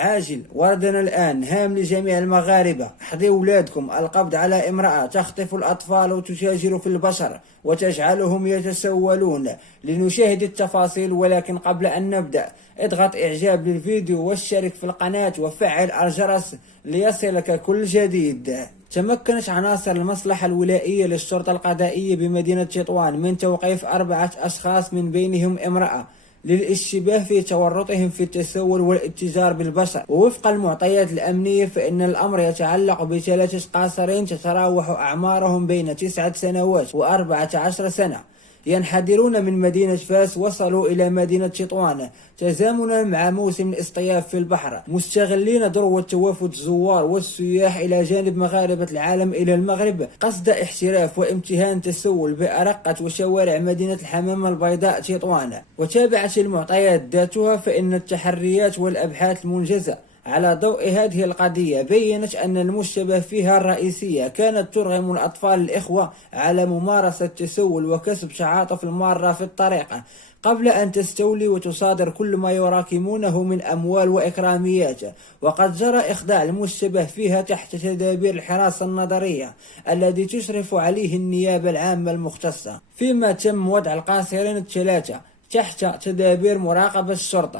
عاجل وردنا الآن هام لجميع المغاربة: احضروا أولادكم. القبض على امرأة تخطف الأطفال وتتاجر في البشر وتجعلهم يتسولون. لنشاهد التفاصيل، ولكن قبل أن نبدأ اضغط إعجاب للفيديو واشترك في القناة وفعل الجرس ليصلك كل جديد. تمكنت عناصر المصلحة الولائية للشرطة القضائية بمدينة تطوان من توقيف 4 أشخاص من بينهم امرأة للاشتباه في تورطهم في التسول والاتجار بالبشر. ووفق المعطيات الأمنية فإن الأمر يتعلق ب3 قاصرين تتراوح أعمارهم بين 9 سنوات و14 سنة، ينحدرون من مدينة فاس. وصلوا إلى مدينة تطوان تزامنا مع موسم الاصطياف في البحر، مستغلين ذروة توافد الزوار والسياح إلى جانب مغاربة العالم إلى المغرب قصد احتراف وامتهان تسول بأرقة وشوارع مدينة الحمامة البيضاء تطوان. وتابعت المعطيات ذاتها فإن التحريات والأبحاث المنجزة على ضوء هذه القضية بيّنت أن المشتبه فيها الرئيسية كانت ترغم الأطفال الإخوة على ممارسة التسول وكسب تعاطف المارة في الطريقة قبل أن تستولي وتصادر كل ما يراكمونه من أموال وإكراميات. وقد جرى إخضاع المشتبه فيها تحت تدابير الحراسة النظرية الذي تشرف عليه النيابة العامة المختصة، فيما تم وضع القاصرين ال3 تحت تدابير مراقبة الشرطة.